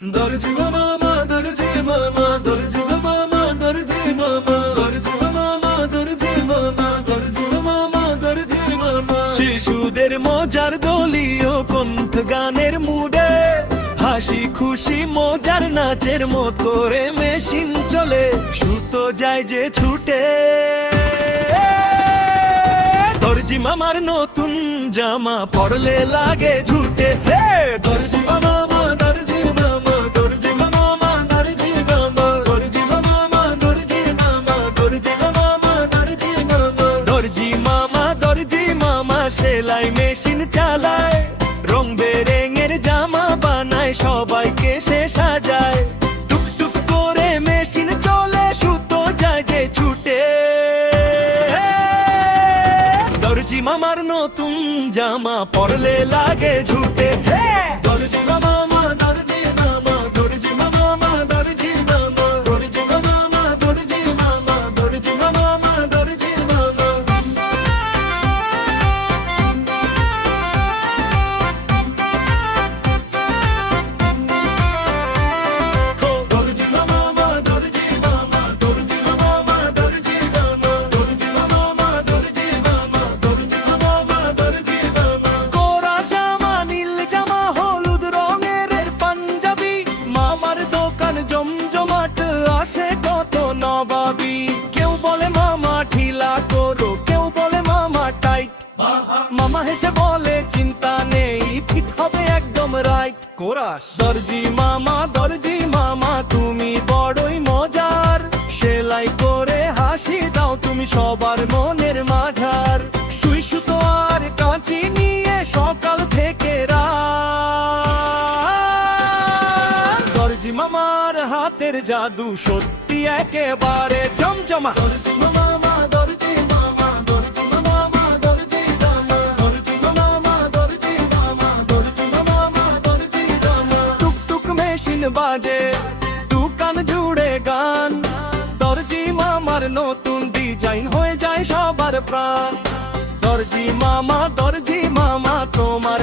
দরজি মামা দরজি মামা দরজি মামা দরজি মামা দরজি মামা দরজি মামা দরজি মামা দরজি মামা শিশুদের মজার দলীয় কণ্ঠ গানের মুডে হাসি খুশি মজার নাচের মত করে মেশিন চলে সুতো যায় যে ছুটে দরজি মামার নতুন জামা পরলে লাগে ঝুটে দরজি মামা দরজি মামা দরজি মামা দরজি মামা দরজি মামা দরজি মামা দরজি মামা দরজি মামা দরজি মামা দরজি মামা সেলাই মেশিন চালায় রং বেরঙের জামা বানায় সবাইকে সে সাজায় টুকটুক করে মেশিন চলে সুতো যায় যে ছুটে দরজি মামার নতুন জামা পরলে লাগে ঝুটে দরজি মামা দরজি মামা দরজি মামা দরজি মামা দরজি মামা দরজি মামা দরজি মামা দরজি মামা দরজি মামা দরজি মামা দরজি মামা দরজি মামা দরজি মামা দরজি মামা দরজি মামা দরজি মামা কোরা জামা নীল জামা হলুদ রঙের পাঞ্জাবি মামার দোকান জমজমাট আসে কত নবাবি কেউ বলে মামা ঢিলা করো কেউ বলে মামা টাইট মামা হেসে বলে চিন্তা নেই ফিট হবে একদম রাইট কোরাস দরজি মামা তুমি বড়ই মজার সেলাই করে হাসি দাও তুমি সবার মনের মাঝার সুই সুতো আর কাঁচি নিয়ে সকাল থেকে রাত দরজি মামার হাতের জাদু সত্যি একেবারে জমজমা দরজি মামা দরজি মামা দরজি মামা দরজি মামা দরজি মামা দরজি মামা দরজি মামা দরজি মামা টুকটুক মেশিন বাজে দোকান জুড়ে গান দরজি মামার নতুন ডিজাইন হয়ে যায় সবার প্রাণ দরজি মামা তোমার